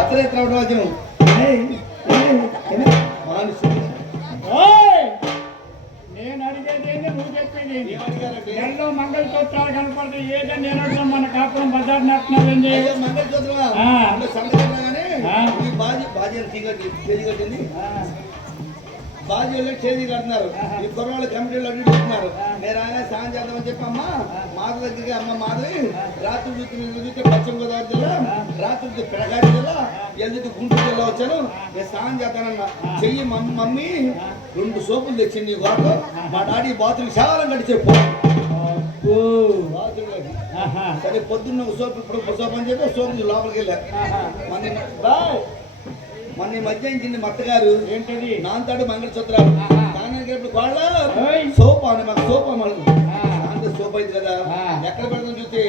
అత్రైతే రావడం ఓయ్! నేను అడిగేది నువ్వు చెప్పేది? ఎల్లో మంగళసూత్రాలు కనపడతాయి ఏదని నేను అడుగుతాం మన కాపురం బజార్. ఆ. బాజీ బాజీ చేతి కట్టింది వాళ్ళు చేతి కడుతున్నారు ఈ కుర్రవాళ్ళు కమిటీలు అడ్డు పెడుతున్నారు నేను ఆయన సాయం చేద్దామని చెప్పి అమ్మ. మాధ దగ్గరికి అమ్మ మాధవి రాత్రి చూస్తే మీరు పశ్చిమ గోదావరి జిల్లా. రాత్రి ప్రకాశం జిల్లా. ఎల్లుండి గుంటూరు జిల్లా వచ్చాను. నేను సాయం చేస్తానన్న. చెయ్యి మమ్మీ. రెండు సోపులు తెచ్చింది వాటిలో. మా డాడీ బాతులు చాలా. ఆహా. సరే పొద్దున్న సోపు ఇప్పుడు సోపు అని చెప్పి సోపు లోపలికి వెళ్ళా. ఆహా. మొన్న ఈ మధ్య ఇంచింది మా అత్తగారు ఏంటది నాంతాడు మంగళసూత్రాలు. దానికి వాళ్ళ. సోప్ అని మాకు సోప్ అమ్మడు. దాంట్లో సోప్ అయింది కదా. ఎక్కడ పెడతాం చూస్తే.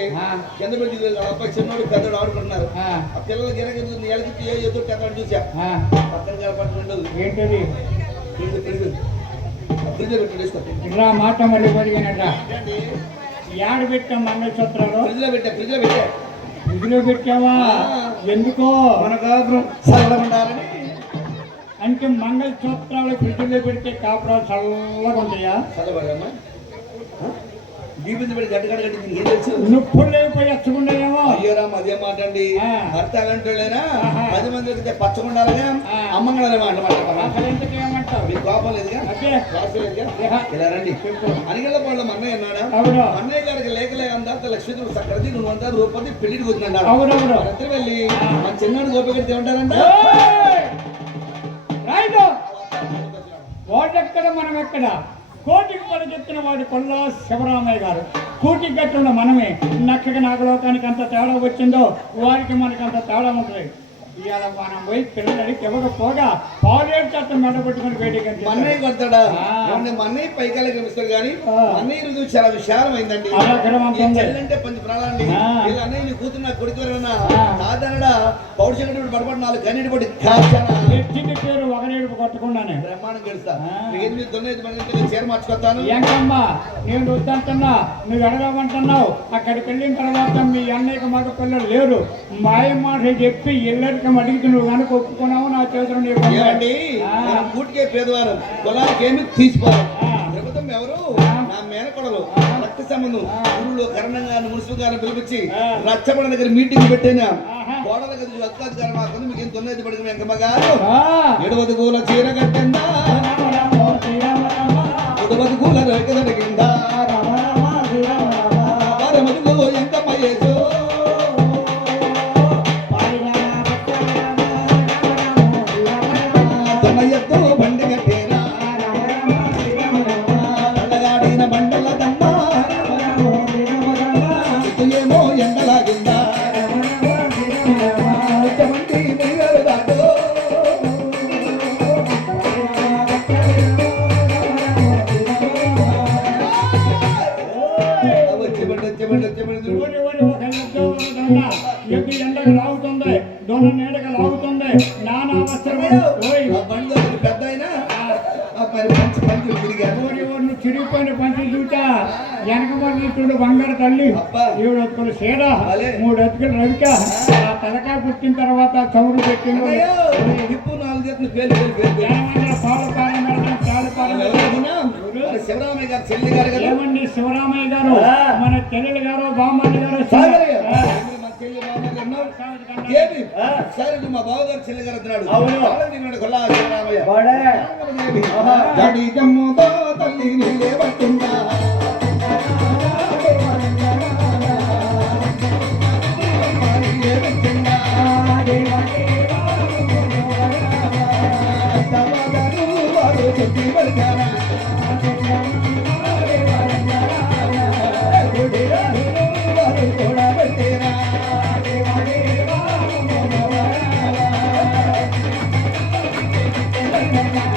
కింద పెట్టి అబ్బాయి చిన్నోడు పెద్దోడు ఆడుకుంటున్నారు. ఆ. పిల్లలు గిరగెత్తుంది ఎలకి ఏ ఎదురు కథ చూసా. పక్కన కనపడుతుండదు ఏంటది ఇలా మాట మళ్ళీ పడిగినట యాడ పెట్టాం మంగళసూత్రాలు? ఫ్రిడ్జ్లో పెట్టా ఫ్రిడ్జ్లో పెట్టా. ఇందులో పెట్టావా ఎందుకో? మన కాపురం చల్లగా ఉండాలని అంటే మంగళసూత్రాలు ఫ్రిడ్జ్లో పెడితే కాపురాలు చల్లగా ఉంటాయా? చల్లబడమ్మా దీపించి పెట్టి ఏం తెలుసు? నొప్పులు లేకపోయి ఎచ్చగుండేమో అయ్యో రామ్ అదే మాట అండి. భర్త ఆహా. పది మంది దొరికితే పచ్చగుండాలిగా? ఆ. అమ్మంగాలే మాట మాట అసలు ఎందుకు ఏమంటావు? మీకు కోపం లేదుగా. ఇలా రండి. అనిగల వాళ్ళ అన్నయ్య అన్నాడా అవును. అన్నయ్య గారికి లేక లేక అందాక లక్ష్మీదేవి సక్కడిది నువ్వు అంతా రూపది పెళ్ళికి వెళ్ళి? మన చిన్నాడు గోపికడితే ఏమంటారంట? ఓయ్! రైట్ వాడెక్కడ మనం ఎక్కడ కోటికి పడి చెప్తున్న వాడి కొల్ల శివరామయ్య గారు. కోటికి గట్టున్న మనమే. నక్కకి నాగలోకానికి అంత తేడా వచ్చిందో వారికి మనకి అంత తేడా ఉంటుంది. ఇవాళ మనం పోయి పిల్లలకి ఇవ్వకపోగా పాలేరు చట్టం మెడబెట్టుకుని బయటికి మన్నయ్య కొడతాడా? మన్నయ్య పైకాలకి కనిపిస్తాడు కానీ. మన్నయ్య రుజువు చాలా విశాలమైందండి. చెల్లంటే పంచ ప్రాణాలండి. వీళ్ళ అన్నయ్య నీ కూతురు నా కొడుకు. సాధారణ పౌరుషంగా పడబడి నాలుగు కన్నీటి పడి ఎట్టికి పేరు ఒకనేడుపు కొట్టకుండానే బ్రహ్మాండం గెలుస్తా ఎనిమిది తొమ్మిది మంది చీర మార్చుకొస్తాను ఏంకమ్మా నేను వద్దంటున్నా. నువ్వు అడగమంటున్నావు అక్కడికి వెళ్ళిన తర్వాత మీ అన్నయ్యకి మగ పిల్లలు లేరు. మాయ మాట చెప్పి ఇల్లరికం అడిగితే నువ్వు కనుక ఒప్పుకున్నావు నా చేతులు. ఏమండి కూటికే పేదవారు కులానికి ఏమి తీసుకోవాలి ఆ. ప్రభుత్వం ఎవరు. నా మేనకొడలు. రక్త సంబంధం. ఊళ్ళో కరణం గారిని మున్సిపల్ గారిని పిలిపించి. రచ్చబడి దగ్గర మీటింగ్ పెట్టాను. కోడల గది అత్తాధికారం మాకు మీకు ఏం తొమ్మిది పడిన వెంకమ్మ గారు. ఎడవది కూల చీర కట్టిందా రామ రామ శ్రీరామ లాగుతుంది నానా దగ్గర పెద్ద అయినా చిరిగిపోయిన పంచి చూచా. వెనక మరి చూడు బంగారు తల్లి. ఏడు ఎత్తుకులు సీడ. మూడు ఎత్తుకులు రవిక. ఆ. తలకాయ పుట్టిన తర్వాత చమురు పెట్టింది శివరామయ్య గారు చెల్లి గారు ఏమండి శివరామయ్య గారు. మన చెల్లెలు గారు బామ్మని గారు చెల్లి బావగారు ఉన్నారు. సాగర్ కన్నా. ఏమి? సరే ఇది మా బావగారు చెల్లి గారు అవును. తల్లి నీలే పట్టిందా Yeah.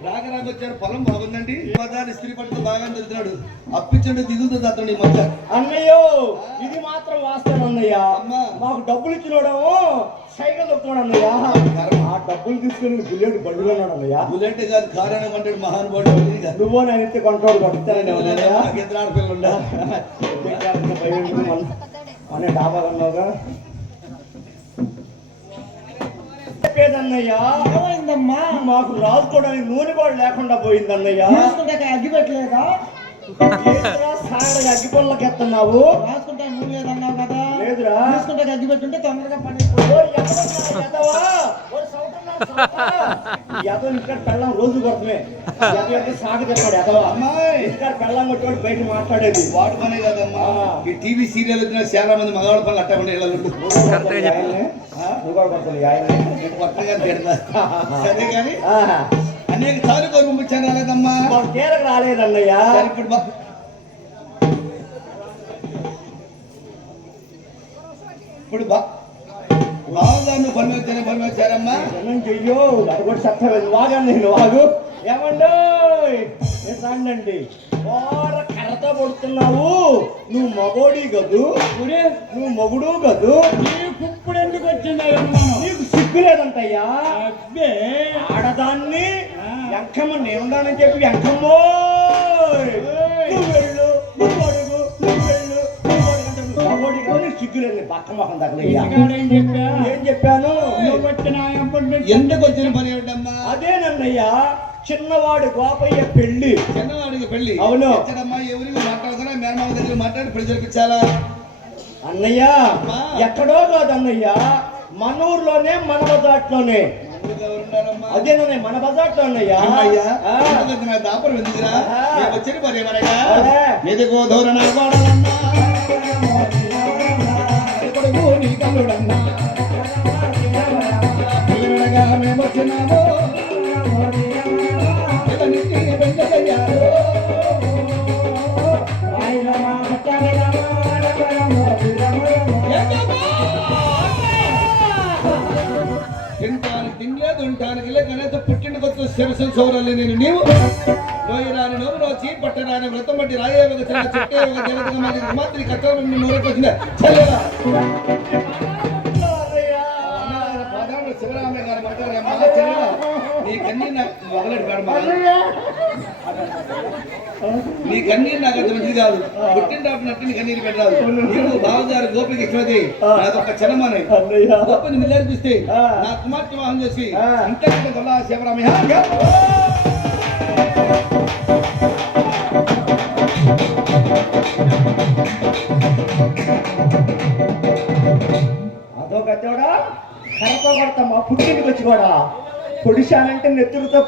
పొలానికి వచ్చారు పొలం బాగుందండి. పదాన్ని స్త్రీ పట్టుకు బాగా వెళ్తున్నాడు అప్పించండి దిగుతుంది అతను ఈ మధ్య. అన్నయ్యో ఇది మాత్రం వాస్తవం అన్నయ్య. అమ్మా. మాకు డబ్బులు ఇచ్చినోడేమో సైకిల్ తొక్కున్నాడు అన్నయ్య. ఆ డబ్బులు తీసుకుని బుల్లెట్ బండిలో ఉన్నాడు అన్నయ్య. బుల్లెట్ కాదు కారణం అంటే మహానుభావుడు అది కాదు. నువ్వు నేను ఎత్తి కొంటాడు కొడతానండి అన్నయ్య. ఉండా అనే డాబా అన్నావుగా చెప్పేదన్నయ్యా? ఏమైందమ్మా? మాకు రాసుకోవడానికి నూనె కూడా లేకుండా పోయిందన్నయ్య. రాసుకుంటే అగ్గి పెట్టలేదా? ఏంట్రా సాగడగా అగ్గి పొల్లకి ఎత్తున్నావు? రాసుకుంటే నూనె లేదన్నావు కదా? లేదురా. రాసుకుంటే అగ్గి పెట్టుంటే తొందరగా పని ఎదవా? ఇక్కడ పెళ్ళం రోజు ఎంత సాగు చెప్పాడు ఎదవ. అమ్మాయి. ఇక్కడ పెళ్ళం కొట్టుకోడు బయట మాట్లాడేది. వాడు పనే కదమ్మా ఈ టీవీ సీరియల్ వచ్చిన చాలా మంది మగవాళ్ళ పనులు అట్ట ఉండే ఇళ్ళలో ఆయన్ని? ఆ? నువ్వు కూడా కొడుతుంది ఆయన్ని? కొత్తగా తిడతా. సరే కానీ. అనేక సార్లు కోరి పంపించాను రాలేదమ్మా మాకు తీరకు రాలేదన్నయ్యా. ఇప్పుడు ఇప్పుడు బా. పని వచ్చారమ్మా జనం చెయ్యో? అది కూడా చక్కలేదు వాగా నేను వాగు ఏమండో రండి ఓర కర్రతో కొడుతున్నావు. నువ్వు మగోడి కదూ? నువ్వు మొగుడు కదూ? నీకు ఇప్పుడు ఎందుకు వచ్చింది అనుమానం నీకు సిగ్గు లేదంటయ్యా? అబ్బే. ఆడదాన్ని ఎంకమ్మ నేనున్నానని చెప్పి ఎంకమ్మో నువ్వు వెళ్ళు నువ్వు అడుగు నువ్వు వెళ్ళు నువ్వు అడుగు అంటే మగోడి కదా? నీకు సిగ్గు లేదు పక్క మొహం తగలయ్యా. ఇంటికాడేం చెప్పా ఏం చెప్పాను? నువ్వు వచ్చిన ఎందుకు వచ్చిన పని ఏమిటమ్మా? అదేనన్నయ్యా చిన్నవాడు గోపయ్య పెళ్ళి చిన్నవాడికి పెళ్ళి అవును. ఎక్కడమ్మా ఎవరికి మాట్లాడుతున్నా మేనమామ దగ్గర మాట్లాడి పెళ్ళి జరిపించాలా అన్నయ్య. ఎక్కడో కాదు అన్నయ్య మన ఊర్లోనే మన బజాట్లోనే? అదేనన్నయ్య మన బజాట్లో అన్నయ్య. ఎందుకు వచ్చిన దాపరం ఎందుకురా? ఆహా. నీకు వచ్చిన పని ఏమనగా? అదే. ఎదుగో ధోరణ గోడలన్నా, కొడుకు నీ కల్లుడన్నా. పిల్లనగా మేమొచ్చినాము, కొత్త శిరసం చౌరల్ని నేను నీవు లోయరాని నోరు నోచి పట్టరాని వ్రతం బట్టి రాయే ఒక చిన్న చెట్టే ఒక దేవతగా మాది మాత్రి కట్టలు నోరుకు వచ్చిన నీ కన్నీ నాకు మొదలెడు పెడమా నీ కన్నీరు నాకు అంత మంచిది కాదు. పుట్టినప్పుడు నట్టు నీ కన్నీరు పెట్టరాదు. నీకు బావగారు గోపికి ఇచ్చినది నాదొక చలమని అన్నయ్య. గోపిని మిల్లర్పిస్తే. నా కుమార్తె వివాహం చేసి ఆ. ఇంటర్ గొల్ల శివరామయ్య. అదొక చోడా కరతో కొడతాం మా పుట్టింటికి వచ్చి కూడా పొడిశానంటే నెత్తురుతో